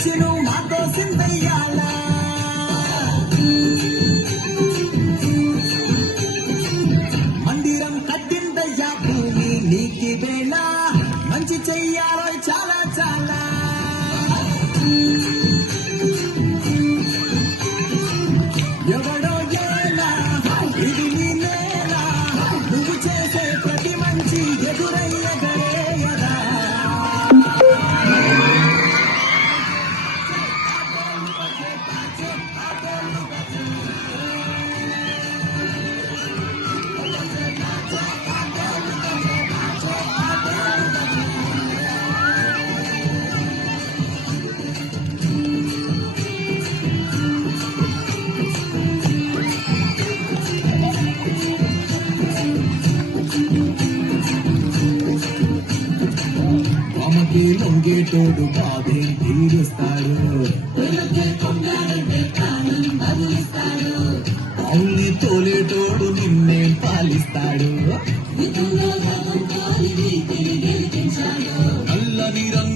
వచ్చి నువ్వు మాతో సిందయ్యాలా మందిరం కట్టిందయ్యా భూమి నీకి వేళ మంచి చెయ్యాలో చాలా చాలా ఎవడో ఎలా ఇది నీ నేల నువ్వు చేసే ప్రతి మంచి ఎదురయ్యగరేయదా ఆమెకి లొంగేటోడు బాధే తీరుస్తాడు అవుని తోలేటోడు నిన్నే పాలిస్తాడు నల్లని రంగు